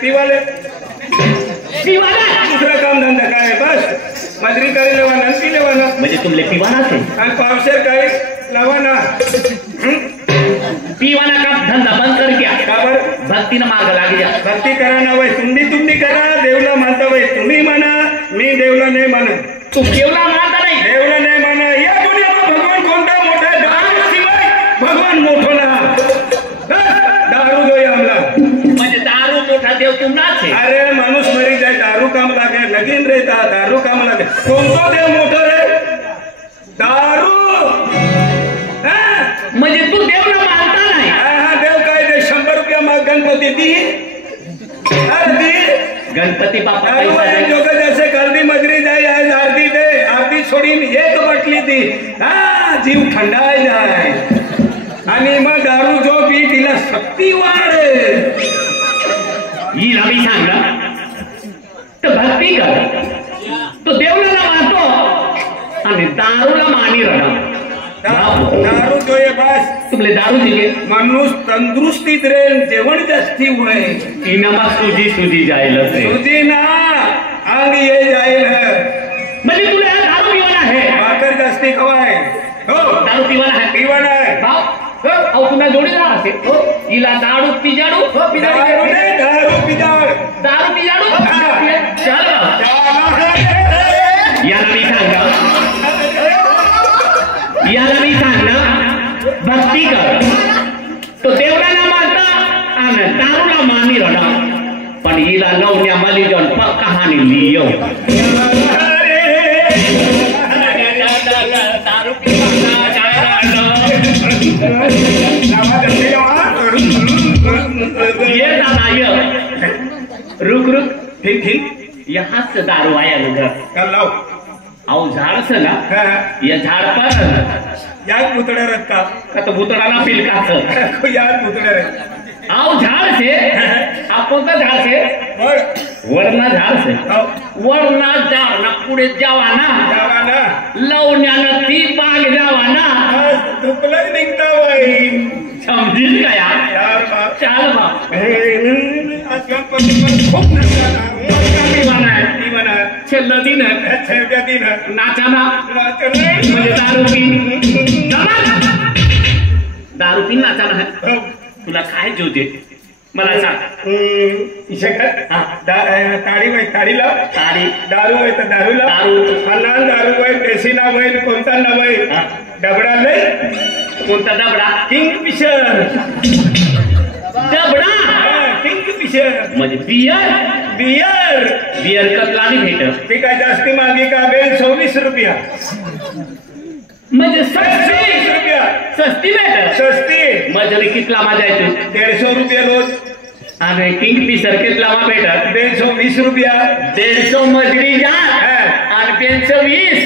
पिवाले दुसरा काम धंदा काय बस मजरी काही लेवाना ती लेवाना म्हणजे तुमले पिवाना से आणि पावशेर काही लावाना पिवाना का धंदा बंद कर क्या काबर भक्ती न मार्ग लाग जा भक्ती करा ना वय तुम्ही करा देवला मानता वय तुम्ही म्हणा मी देवला नाही म्हणा तू देवला मानता नाही देवला नाही म्हणा या दुनियात भगवान कोणता मोठा आहे दारूशिवाय भगवान मोठो ना दारू जो आमला म्हणजे दारू मोठा देव तुम्हाच आहे अरे माणूस मरी जाए दारू काम लागे लगीन रहता दारू काम लागे कोणता देव मोठा रे दारू म्हणजे तू देवला मानता नाही हा देव काय दे 100 रुपया माग गणपती दी गणपती बाप्पा जो जैसे गर्दी मजरी जाए आज आरती दे आरती छोड़ीन एक बटली थी हा जीव ठंडाय जाए आणि मग दारू जो पी तिला शक्ती वाढे ही रवी सांगा तर भक्ती कर तो देवला मानतो आणि दारूला मानी रडा दारू जो ये बस तुमले दारू दिले माणूस तंदुरुस्तीत रे जेवण जास्ती होय इनामा सुजी जाईल सुजी ना अंग ये जाईल म्हणजे तुला दारू पिवाना है भाकर जास्ती खवाय हो दारू पिवाना है अहो पुन्हा जोडीदार असे हो हिला दारू पिजाडू दारू पिजाडू याला मी सांगा भक्ती कर तो देवला ना मानता आणि दारूला मानी रडा पण हिला नवन्या मली जाऊन कहाणी लियो दारू ये दादा रुक ठीक यहाँ से दारू आया घर लाओ आओ झाड़ से ना ये झाड़ पर याद पुतळ्या रखता का तो भूतड़ाला पिलका याद पुतळ्या रखता आओ झाड़ से आप कोणता झाड़ से वरना झाड़ से वरना झाड़ ना पुढे जावा ना लवण्यानं ती बाग जावा ना दुखलंच निघता बाई समजील का यार चाल बाप खूप छेल्ला दिन नाचाना म्हणजे दारू पी नाचाना है तुला काय जोते मला सांग ताडी वय ताडी लाव ताडी दारू वय तर दारू लाव दारू दारू वय देशी नाव वय कोणता नाव वय डबडा लय कोणता डबडा किंगफिशर डबडा किंगफिशर म्हणजे बियर कतलानी भेट ते काय जास्ती मागे का बेल 24 रुपया म्हणजे 26 रुपया सस्ती भेट सस्ती मजरी कितला माझा येतो 150 रुपया रोज आणि किंगफिशर कितला मा भेटत 120 रुपया 150 मजरी जा आणि 120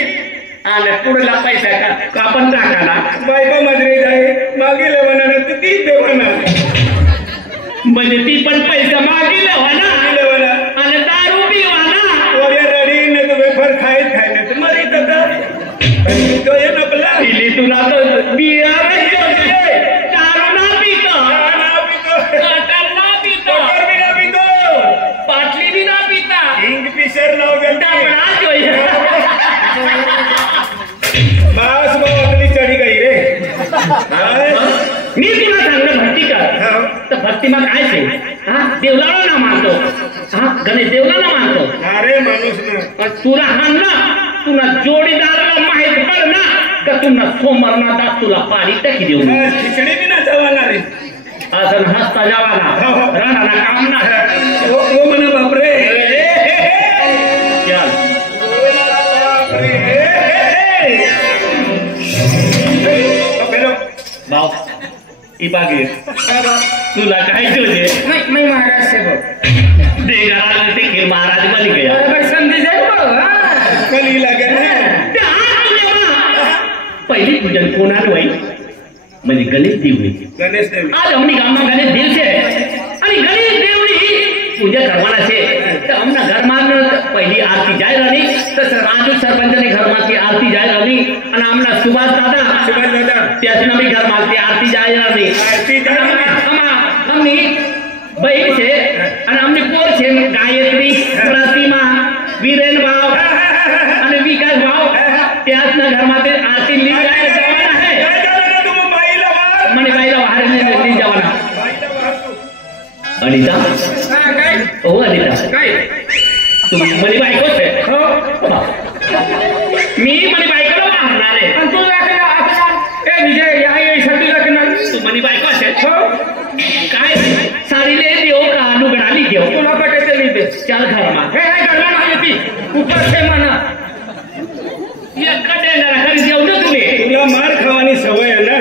आणि पुढला पैसा का आपण टाकाला बायको मजरी जाय मागील म्हणा ती देवाना म्हणजे ती पण पैसा मागील म्हणा आणि दारू पिवाना वगैरे रडी न तो वेफर खायत मरी तो ये नपला दिली तुला तो बियर दारू ना पितो कटर ना पितो पाटली भी ना पिता किंगफिशर नाव डबडा जोई मास बाबली चढी गई रे मी तुला सांगलं भक्ती कर तर भक्ती मग काय से देवला ना मानतो गणेश देवला ना मानतो अरे माणूस तुला तुला जोडीदाराला माहित पड ना का तुला सोमवारना दास तुला पाणी टाकी देऊ खिचडी बी ना जवाना रे असं हसता जावाना राहणार काम ना ओ म्हणे बापरे भाऊ इबागे तुला काय जोडे नहीं महाराज से देखील महाराज बन गया कली लगे पहिली पूजन कोणाला होई म्हणजे गणेश देवनी आज हमनी गामમાં गणेश देव છે અને ગણેશ દેવની પૂજા કરવાના છે તો હમણાં ઘરમાં પહેલી આરતી જાય રહી તો રાજુ સરપંચની ઘરમાંથી આરતી જાય રહી અને હમણાં સુભાષ દાદા ત્યાંથી બી ઘરમાંથી આરતી જાય રહી આમની બહેન છે અને અમની પોર नी जवाना अनिता हा काय हो अनिता काय तुम्ही मनी बायकोच आहे हो मी मनी बायकोला मारणार आहे आणि तू आता ए विजय या ये साठी लागणार तू मनी बायको असेल हो काय साडीले देऊ का लुगडाली घेऊ तुला पटायचं नाही ते चाल घरमा हे काय करणार नाही ती उपवास आहे म्हणा एकटे खरी देऊ ना तुम्ही तुला मार खावानी सवय आहे ना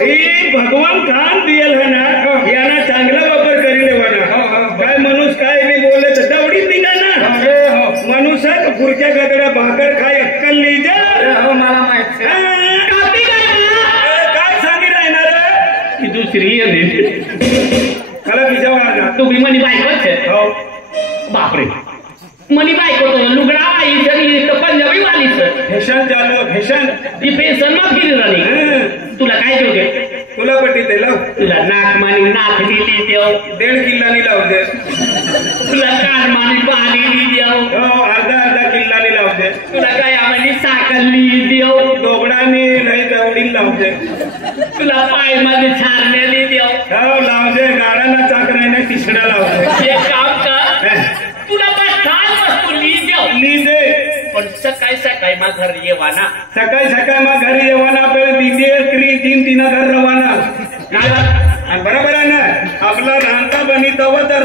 ही भगवान काम दियल है ना याना चांगला वापर करी लेवाना काय मनुष्य काय नाही बोलले तर दवडीत निघा ना मनुष्य पुढच्या गदड्या भाकर खाय अक्कल लिहिजे मला माहित काय सांगी राहणार ही दुसरी आहे मला विचार तुम्ही मनी बायकोच आहे हो बापरे मनी बायको तो लुगडा आई शरीर तो पंजाबी वाली सर फॅशन चालू फॅशन ती पेसन मत केली राणी तुला काय जोगे तुला पट्टी ते लाव तुला नाक मानी नाक दिली देव 1.5 किल्लानी लाव दे तुला कान मानी बाली देव हो अर्धा किल्लानी लाव दे तुला काय आम्हाला साकली देव दोबडानी नाही दवडी लाव दे तुला पाय मध्ये छारलेली देव हो लाव दे गाडाना चाकराने तिसडा लाव दे एक काम कर तुला पण काय वस्तू ली दे पण सकाळी मा घर येवाना सकाळी मग घरी येवाना आपल्याला तीन घर रवाना आणि बरोबर आहे ना आपला रांता बनी तव तर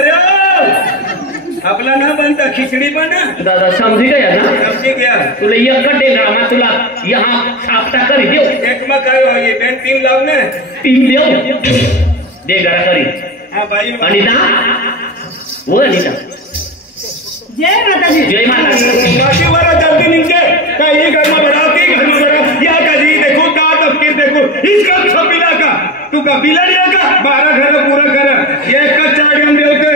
आपला ना बनता खिचडी पण दादा समझी गया ना समझी गया तुला एक डेंगरा मा तुला यहाँ सापटा करी देऊ एक मग काय होई बेन 3 लाव ना 3 देऊ डेंगरा करी हा बाई अनिता वो अनिता जय माताजी जय माता बाकी वाला जल्दी नीचे काही घर में बढ़ाती घर में बढ़ा या कजी देखो का तफकीर देखो इसका छपिला का तू का बिला लिया का 12 घर पूरा कर एक का चाड़ियम देवते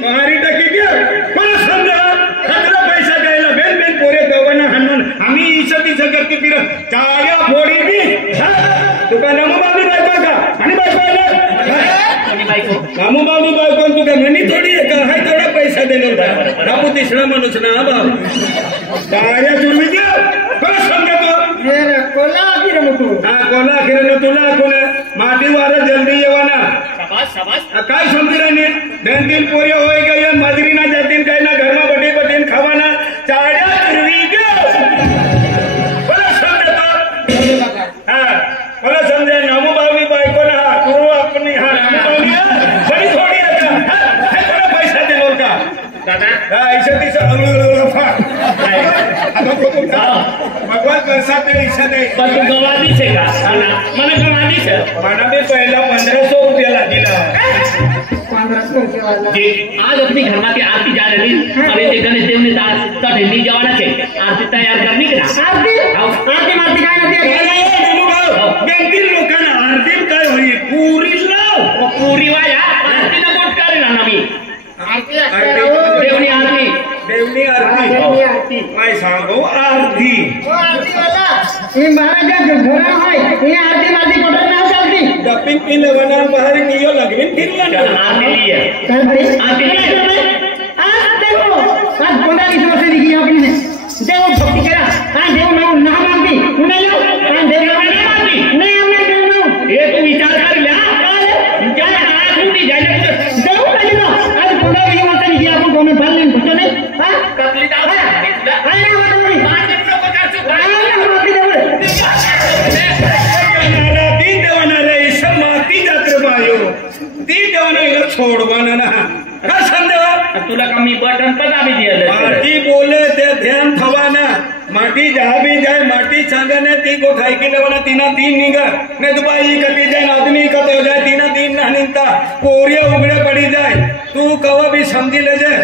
तुम्हारी टकी क्या कोण समजा खतरा पैसा द्यायला बेन पोरे देवाना हनुमान आम्ही इशती सकत की फिर चाड्या फोडी दी तुका नमो बाबी बायको का आणि नामू बाबी बायको तुका मनी थोडी आहे का हाय थोडा पैसा देणार बापू तिसरा माणूस ना बाबा चाड्या तुम्ही द्या कोण समजा तो कोला की रमतो हा कोला किरण तुला कोण माटी वार जल्दी येवाना शाबाश काय समजी राहणे 2-3 पोरे होय गए मजरी ना जातीन काय ना घर में बटी खावाना चाड्या फिरवी बोला समजतो हा बोला समजा नामू बाबी बायको ना हा तू अपनी हा नामू बाबी बड़ी थोड़ी है थोड़ा पैसा दे बोल का दादा हा ऐसा तिसा भगवान पैसा ते इच्छा दे पण तू गवादी छे का मला गवादी छे मला भी पहिला 1500 रुपया दिला 1500 रुपया वाला जे आज अपनी घर में आरती जा रही अरे ते गणेश देव ने तठेली जवाना छे आरती तैयार करनी के ना आरती मारती काय ना ते 2-3 लोकांना आरती काय होई पुरी लाव पूरी वाया आरती ना बोट करे ना मी आरती असते देवनी आरती देवनी आरती काय सांगू आरती ओ आरती वाला ये महाराजा घरा होय ये आरती मारती कोटर ना चालती डपिंग पिले वनार बाहेर नियो लगविन फिरला ना आरती लिए काय भाई आरती लिए आज देखो आज कोंडा की समस्या दिखी आपने देव भक्ति करा हां देव नाम ना मांगती उन्हें लो हां देव नाम ना मांगती नहीं हमने देव नाम ये तू विचार कर ले क्या हाथ उठी जाए देव नहीं ना आज कोंडा की समस्या दिखी आपण कोने फल नहीं पूछो नहीं हां कतली दाव हां ना मांगती पांच प्रकार से हां मांगती तीन देवाना रे सब माती जात्र बायो तीन देवाना इला छोड़वाना ना का समझो तुला का मी बटन पर दाबी दिया माटी बोले ते ध्यान थवाना माटी जहाँ भी जाए माटी सांगने ती को खाई के लेवाना 3 निगा नहीं तो भाई कटी जाए आदमी कत हो जाए 3 ना निकता कोरिया उगड़े पड़ी जाए तू कवा भी समझी ले जाए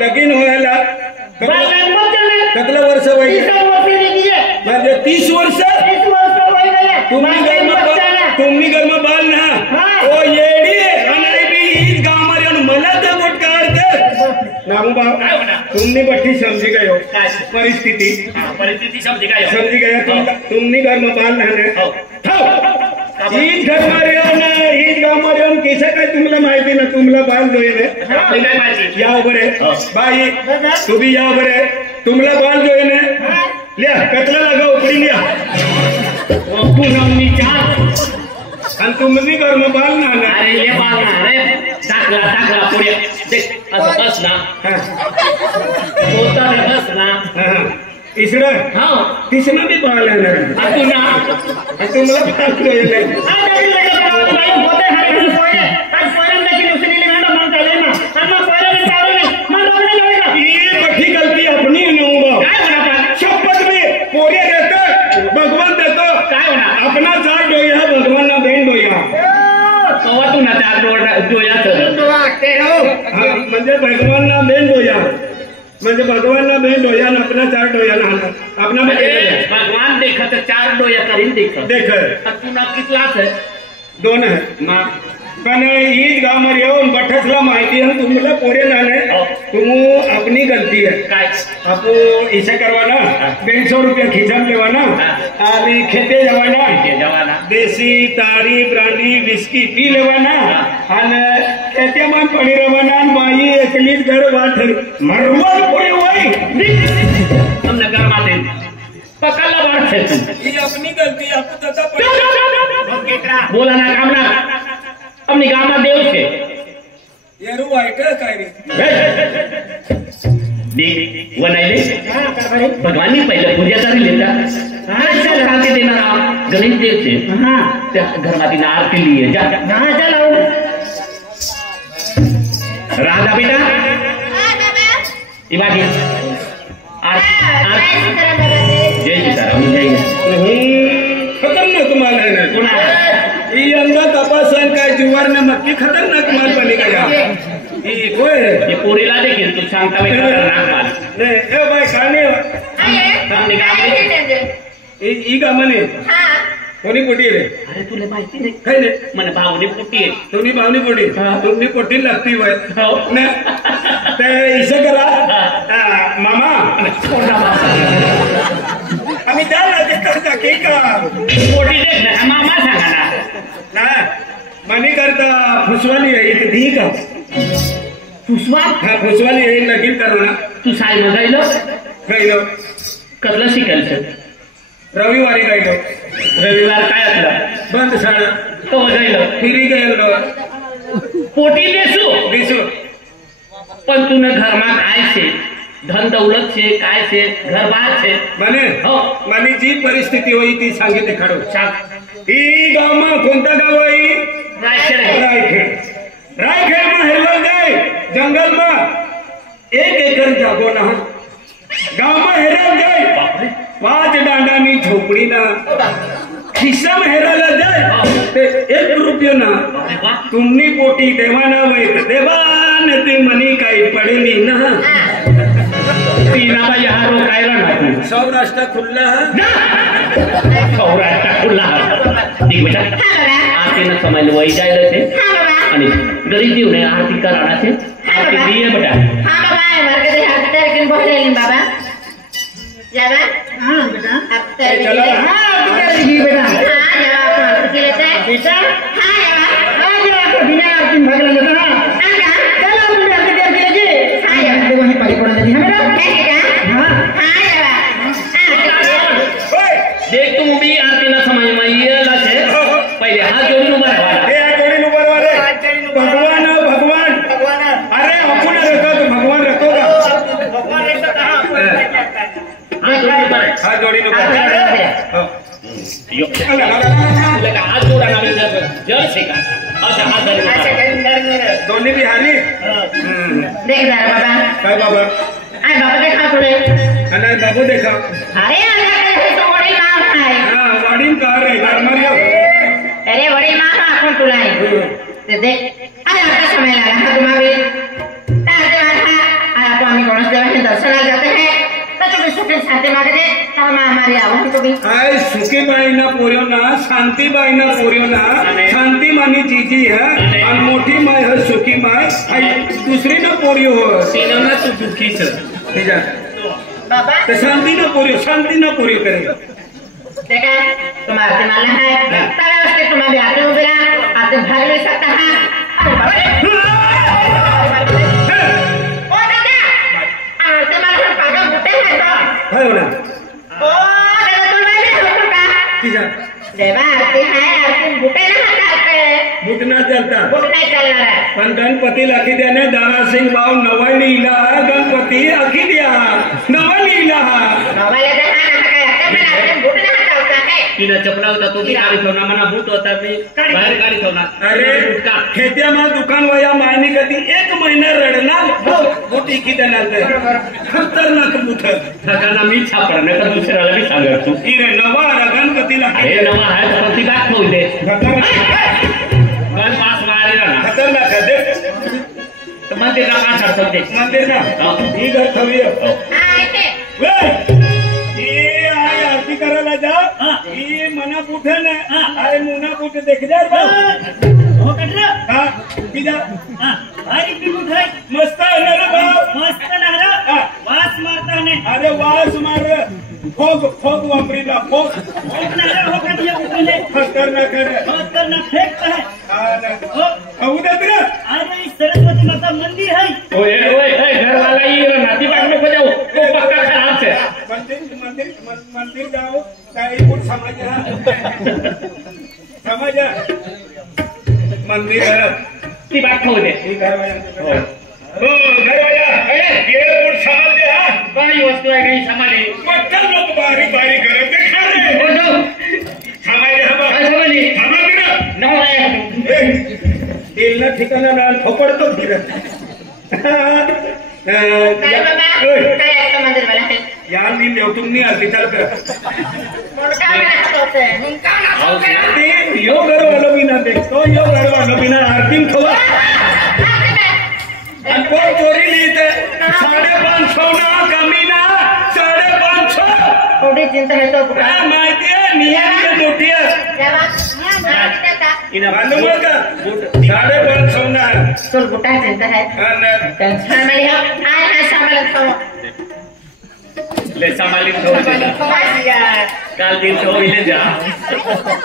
लगीन होयला कितना वर्ष वही 30 वर्ष तुम्ही घर में बाल ना ओ येडी अनाई भी इस गांव में मला तो गोट काढते नामू बाप तुमने बट्टी समझी गए हो परिस्थिती समझी गए तुमने घर में बाल ना हीच घर मारे ना हीच गाव मारे केसा काय तुम्हाला माहिती ना तुम्हाला बाल जोईने या बरे बाई तुम्ही या बरे तुम्हाला बाल जोईने लिया कतला लगा उपरी लिया पुनवणीच्या आणि तुम्ही घर में बाल ना आला. अरे ये बाल ना रे टाकला पुढे देख असं बस ना होता रे बस ना तिसरं हा तिसरं बी बाल आहे ना तू ना तुम्हाला फास्ट होईल मोठी गलती अपनी शपथ में पोरे देतो भगवान देतो काय होणार अपना चार डोया भगवान ना बेन डोया कवा तू ना त्या डोळ्याचं म्हणजे भगवान ना बेन डोया म्हणजे भगवान ना बेन डोया ना अपना चार डोया ना अपना भगवान देखत चार डोया करीन देख तू ना कितलाच आहे दोन आहे पण हीच गावामध्ये येऊन बठसला माहिती है तुम्हाला पोरे नाने तुम अपनी गलती है काय आपको ऐसा करवाना 150 रुपया खिचन लेवाना और खेते जवाना देसी तारी ब्रांडी विस्की पी लेवाना और खेते में पड़ी रवाना माई एकलीच घर बात मरवा पोरे वही हमने घर माते पकड़ला बात है ये अपनी गलती आपको तथा पड़ी बोला ना काम ना अपनी गांव में देव छे यारू वाईट काय रे देख वो नहीं ले भगवान ने पहले पूजा कर लेता अच्छा लगा के देना आप गणेश देव से हाँ घर माती ना आरती लिए जा हाँ चलो राधा बेटा इबागी जय सीताराम जय खतरनाक माल है ना कोणा यंदा तपासन काय जुवार ने मक्की खतरनाक माल बनी गया ये कोई है ये पोरीला देखील तू सांगता मी खतरनाक माल नाही ए बाय काने सामने गाव ई गामने कोणी पोटी रे अरे तुला माहिती नाही काय रे मन भावने पोटी आहे तुम्ही भावनी पोटी तुम्ही पोटी लागती वय हो ना ते इसे करा मामा कोणता आम्ही द्याल ना ते करता की का पोटी देख ना मामा सांगा ना ना मनी करता फुसवाली आहे इथे धी का फुसवा हा फुसवाली आहे लगीन करू ना तू साहेब गायलो गायलो कसलं शिकायचं रविवारी गायलो रविवार काय असलं बंद शाळा तो गायलो फिरी गेलो पोटी देसू दिसू पण तू घરમાં काय છે ધન દौलत છે काय છે घर बार છે મને हो મને जी परिस्थिती होई ती सांगितली खडो सांग ही गावमा कोणता गाव आहे रायखेड रायखेड में हेरवा जाए जंगल में 1 एकड़ जागो ना गांव में हेरल जाए 5 डांडानी झोपड़ी ना खिस्सा में हेराला जाए ते 1 रुपयो ना तुमनी पोटी देवाना वय देवान ते मनी काही पडेली ना तीना बाई हा रोकायला ना तू सौराष्ट्र खुल्ला सौराष्ट्र खुल्ला ठीक बेटा आरतीनं समजलं वही जायला ते आणि गरीब देव ने आरती कराना છે आरती दिए बेटा हाँ बाबा हमारे के हाथ पैर किन बहुत ले लें बाबा जावा हाँ बेटा हाथ पैर चलो हाँ जी बेटा हाँ जावा आप आरती के लेते हैं बेटा हाँ जावा हाँ जावा आपको बिना आरती भाग लेते हैं हाँ चलो आप आरती कर दीजिए हाँ जावा तो वहीं पड़ी पड़ा देती है बेटा क्या हाँ हाँ जावा देख तू भी आरतीनं समज में येला છે पहिले हात जोडून उभा राहा ए जोडीन उभा राहा रे भगवान भगवान अरे आपण रखो तो भगवान रखो का भगवान ऐसा कहा हात जोडीन उभा राहा यो तुला का हात जोडा ना जर से का असा हात जोडून दोन्ही भी हानी देख जरा बाबा काय बाबा अरे बाबा देखा थोड़े अरे बाबू देखा अरे अरे तो बड़ी माँ है हां वाडीन कार रे घर मारियो अरे बड़ी माँ का कौन तुलाई ते देख अरे आपका समय लगा है तुम्हारे ताते माथा अरे तो हम कौन से दर्शन जाते हैं तो तुम सुखे शांति मांगते तो हम हमारी आवाज को भी आय सुखी बाई ना पोरियो ना शांति बाई ना पोरियो ना शांति मानी जीजी है और मोठी माय है सुखी माय दूसरी ना पोरियो हो तीनों ना तू दुखी छ ठीक है बाबा तो शांति ना पोरियो करे देखा तुम आरती मारना है तब उसके तुम्हारे आरती हो गया आरती भाग नहीं सकता है अरे बाबा ओ दादा आरती मारना पागल बुटे है तो है ना ओ देवा आरती है आरती बुटे ना चालते बुटना चलता बुट नहीं चलना है पण गणपती लाखी द्याने दारासिंग भाऊ नवलीला गणपती आखी द्या नवलीला नवाले दहा ना काय आता पण आरती बुट ना चालता है तिला चपला होता तो बी काढी ठेवणार म्हणा बूट होता मी बाहेर काढी ठेवणार अरे खेत्यामा दुकान वया मायनी कधी 1 महिना रडणार बुटी की देणार खतरनाक बुट सगळ्यांना मी छापणार नाही तर दुसऱ्याला बी सांगत तू ही रे नवा गणपतीला हे नवा आहे तर ती दाखवू दे गण पास मारे ना खतरनाक आहे देख तर मंदिरला का छाडतो ते मंदिर ना ही घर ठेवी हां इथे ये आय आरती करायला जा ही मना कुठे ना अरे मुना कुठे देख जा हो कटरा हा की जा भारी बिलकुल है मस्त आहे ना रे भाऊ मस्त ना वास मारता ने अरे वास मार फोग फोग वापरीला फोग हो कटिया उठले खतरनाक आहे मास्टर ना फेंकता है हो उद्या रे अरे सरस्वती माता मंदिर है ओए ओए घर वाला ये नाती बाग में जाओ वो पक्का खराब से मंदिर जाओ काही कुछ समझ मंदिर है ती बात खाऊ दे घर वाला हो घर वाला ये कुछ समझ दे हा काही वस्तू आहे काही सामाने पटकन लोग बारी बारी करत देखा रे हो जाऊ समझ हा काय सामाने समझ ना नाव आहे तेल ना ठिकाणा ना थोपडतो फिरत काय बाबा काय आता मंदिर वाला है यार मी देवतुम नहीं आरती चल कर मुंडका ना होते मुंडका ना होते यो घर वालों भी ना देखो यो घर वालों भी ना आरती थोड़ा कोण चोरी लिहिते 550 ना कमी ना 550 थोड़ी चिंता है तो बुटा काय माहिती आहे नियम मोठी आहे देवा मारते का इना मालूम है का 550 ना तो बुटा चिंता है टेंशन में हो आए हैं सामान खाओ ले सामाली ठेवू दे काल दिन ठेवू ले जा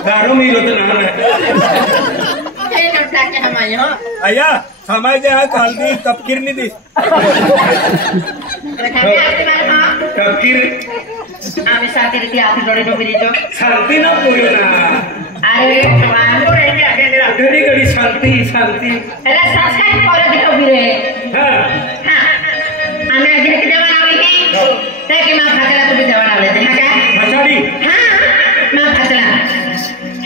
दारू मी होतो ना ये नोटा के हम आए हो अय्या समाज हा कालदी तपकीर नहीं दी रखा आरती मार हां तपकीर आम्ही साथी रीती आती जोडे जो बिरी जो शांती ना पुरियो ना अरे भगवान को रहेंगे आगे घडी घडी शांती शांती अरे संस्कार पर दिखो बिरे हां हां आम्ही आधी किती जवान आवली की ते की मां फाकला तुम्ही जवान आवले ते हा का मचाडी हां मां फाकला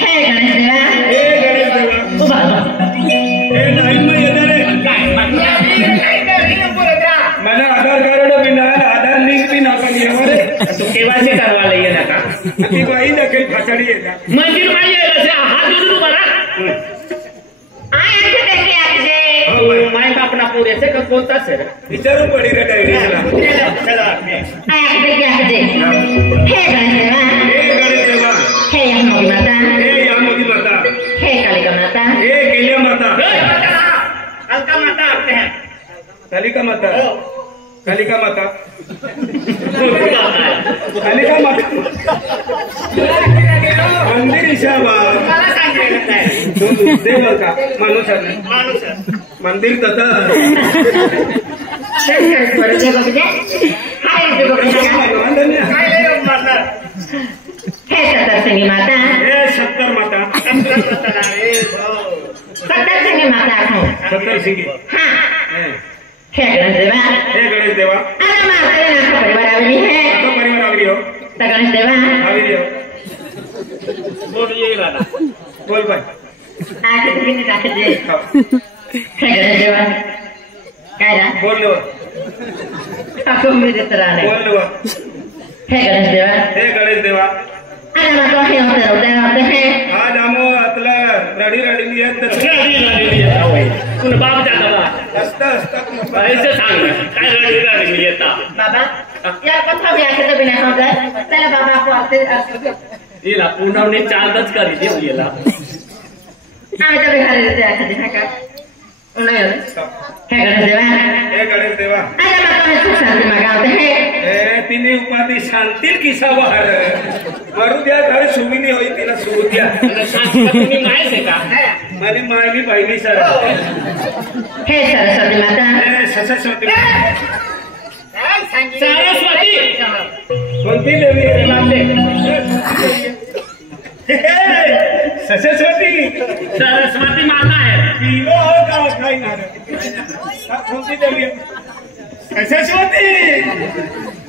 हे गणेश देवा ए गणेश देवा उभा ए लाइन में येते रे मैंने आधार कार्ड बिना आधार लिंक भी ना पण येवरे तो केवायसी करवा लઈએ ना का ती बाई दखल फाचडी येता मंदिर में ये ऐसे हाथ जोड़ू बरा आए ऐसे देखिए आगे हो बाई मैं अपना पूरे से कोणता सर विचारू पडी रे डायरीला चला आए देखिए आगे हे गणेश देवा ए गणेश देवा हे यमुना माता ए यामोदी माता हे कालिका माता ए केल्या माता हल्का माता आते हैं कालिका माता कालिका माता कालिका माता मंदिर हिसाबा देव का माणूस मंदिर तथा शंकर पर देव बजे हाय देव बजे हे सतरसिंगी माता ए सत्तर माता सतरसिंगी माता आखो सत्तर सिंगी हां हे गणेश देवा हे गणेश देवा अरे माता ने आपका परिवार आवली है आता परिवार आवली हो तो गणेश देवा आवली हो बोल ये गाना बोल बाई आके तुम्ही टाके दे हे गणेश देवा काय रा बोल लो आपको मेरे तरह ने बोल लो हे गणेश देवा हे गणेश देवा अरे माता हे होते हैं आज आमो अतला रडी रडी लियत कुण बाप जाता बा हसता हसता ऐसे सांग काय रडी मी येता बाबा यार कथा भी आके तो बिना हो जाए चलो बाबा आपको आते येला पुनवने चालच करी देऊ येला आम्ही तर घरी येते आके दिखा का नाही हे गणेश देवा हे गणेश देवा अरे माता ने सुख शांति मांगते हैं ए तिने उपाधी शांतील किसा वाहर मारू द्या घर सुविनी होई तिला सुरू द्या तुम्ही नाही से का माझी मायली बहिणी सर हे सरस्वती माता ए सरस्वती सरस्वती कोणती देवी लागते हे सरस्वती माता है। पीलो हो का खाई ना कोणती देवी सरस्वती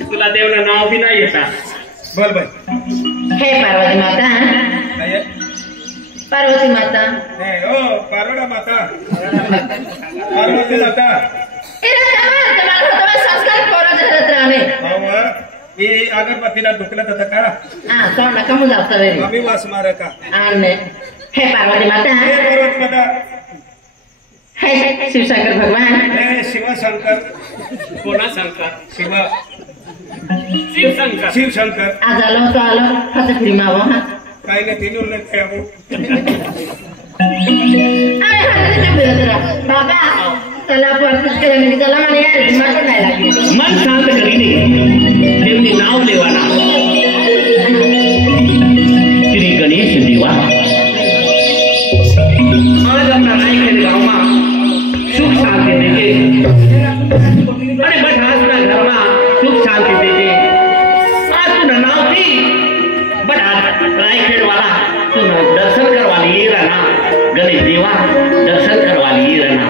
तुला देवला नाव भी नाही येता बोल बाई हे पार्वती माता काय पार्वती माता नाही ओ पार्वती माता पार्वती माता एरा जमाल जमाल हो तुम्ही संस्कार कोरा धरत राहणे बाबा ये अगरबत्तीला दुखलं तर का हां तो नका मग जास्त रे आम्ही वास मार का आणि हे पार्वती माता हे पार्वती माता हे शिवशंकर भगवान हे शिवशंकर कोणा शंकर? शिव शिवशंकर. शिवशंकर आज आलो तो आलो फक्त फिरमावो हा काही नाही तीन उरले खेळावं अरे हा बेदरा बाबा चला प्रॅक्टिस केल्याने चला मला यार दिमाग पण नाही लागली मन शांत કરીને તેમની નાવ લેવાના શ્રી ગણેશ દેવા आज हमना रायखेड गावમાં સુખ શાંતિ દેજે અને બધાના ઘરમાં સુખ શાંતિ દેજે આ તું નાવથી બધા રાયखेड वाला તું દર્શન કરવા લીએ રહના ગણેશ દેવા દર્શન કરવા લીએ રહના